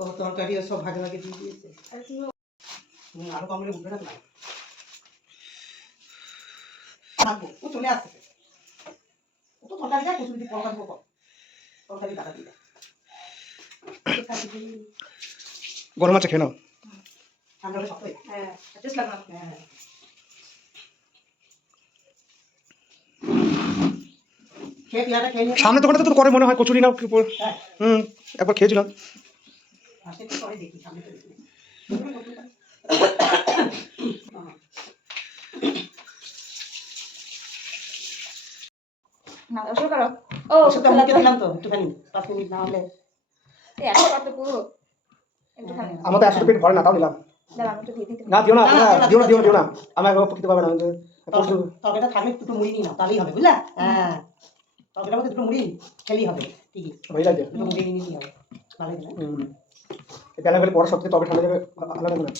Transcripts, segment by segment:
ও তরকারি সব ভাগে ভাগে দিয়ে দিয়েছে। আরো কম হলে উঠবে না তো। ও চলে আসছে। ও তো তরকারি দেয়, কচুরি দিয়ে তরকারি কম। তরকারি কাটা দিয়ে। গরম আছে খেয়ে নাও। ঠান্ডা হলে শক্ত হয়ে। হ্যাঁ, টেস্ট লাগবে না। হ্যাঁ। সামনে দোকানটা তো করে মনে হয় কচুরি নাও কি একবার খেয়েছিলাম। না ওষুধ করো। ও ওষুধটা মুখে দিলাম তো একটুখানি 5 মিনিট না হলে আমার তো একসাথে পেট ভরে না, তাও দিলাম। না দিও না, দিও না, আমার একবার খেতে পারবে না। তরকারিটা থাকলে দুটো মুড়ি নিয়ে নাও, তাহলেই হবে, বুঝলা? হ্যাঁ, তরকারিটার মধ্যে দুটো মুড়ি খেলেই হবে। ঠিকই হয়ে যাবে, দুটো মুড়ি নিয়ে নিতে হবে। ভালো না? এটা না গেলে পরে সব থেকে তবে ঠান্ডা যাবে, আলাদা করে।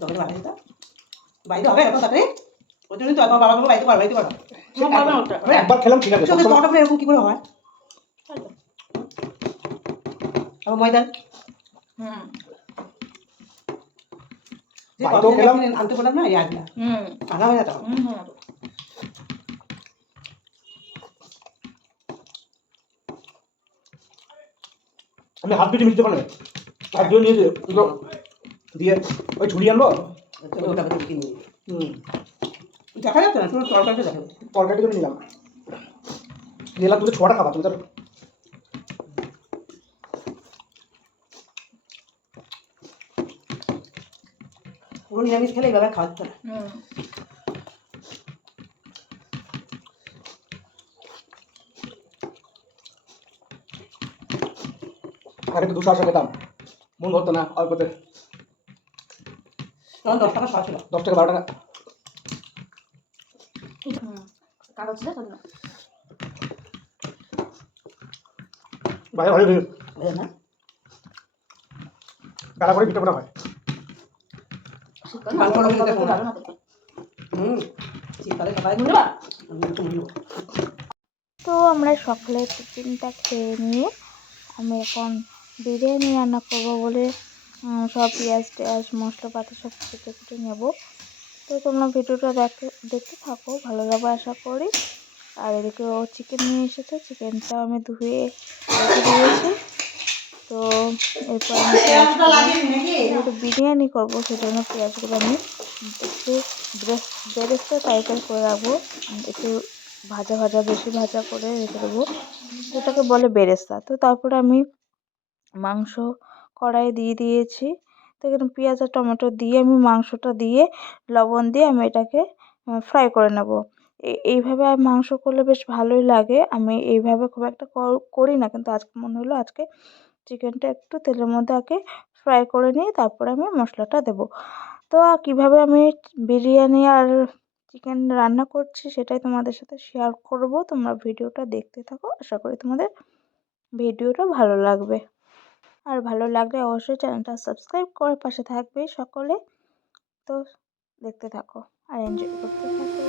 তরকারি বাড়াই দিতে বাইরে হবে এখন তাতে ওই জন্যই তো আমার বাবা বলবো বাইতে পারো একবার খেলাম ঠিক আছে। টমাটো এরকম কি করে হয়? আবার ময়দা আনতে বললাম না, এই আজনা আনা হয়ে যেত। আমি হাত দিয়ে মিশতে পারি, হাত দিয়ে নিয়ে দিয়ে ওই ঝুড়ি আনবো। দেখা যাচ্ছে না, শুধু তরকারিটা দেখা যাচ্ছে। তরকারিটা জন্য নিলাম, নিলাম। তুমি 6টা খাবা, তুমি তো পুরো নিরামিষ খেলে এইভাবে খাওয়া যাচ্ছে না। আগে তো 200 খেতাম, মন ধরতো না অল্পতে। তখন 10 টাকা ছিল, 10 টাকা 12 টাকা। বাইরে ভালো না গাড়া করে পিঠে করা হয়। তো আমরা সকালে টিফিনটা খেয়ে নিয়ে আমি এখন বিরিয়ানি রান্না করবো বলে সব পেঁয়াজ টেয়াজ মশলাপাতি সব কেটে কুটে নেব। তো তোমরা ভিডিওটা দেখতে থাকো, ভালো লাগবে আশা করি। আর এদিকে ও চিকেন নিয়ে এসেছে, চিকেনটা আমি ধুয়ে রেখে দিয়েছি। তো এরপর আমি যেহেতু বিরিয়ানি করবো সেজন্য পেঁয়াজগুলো আমি একটু বেরেস্তা টাইপের করে রাখবো, একটু ভাজা ভাজা বেশি ভাজা করে রেখে দেবো, যেটাকে বলে বেরেস্তা। তো তারপরে আমি মাংস কড়াইয়ে দিয়ে দিয়েছি। তো এখানে পেঁয়াজ আর টমেটো দিয়ে আমি মাংসটা দিয়ে লবণ দিয়ে আমি এটাকে ফ্রাই করে নেব। এইভাবে মাংস করলে বেশ ভালোই লাগে। আমি এইভাবে খুব একটা করি না, কিন্তু আজকে মনে হলো আজকে চিকেনটা একটু তেলের মধ্যে আগে ফ্রাই করে নিয়ে তারপরে আমি মশলাটা দেব। তো কীভাবে আমি বিরিয়ানি আর চিকেন রান্না করছি সেটাই তোমাদের সাথে শেয়ার করব। তোমরা ভিডিওটা দেখতে থাকো, আশা করি তোমাদের ভিডিওটা ভালো লাগবে। আর ভালো লাগলে অবশ্যই চ্যানেলটা সাবস্ক্রাইব করে পাশে থাকবে সকলে। তো দেখতে থাকো আর এনজয় করতে থাকো।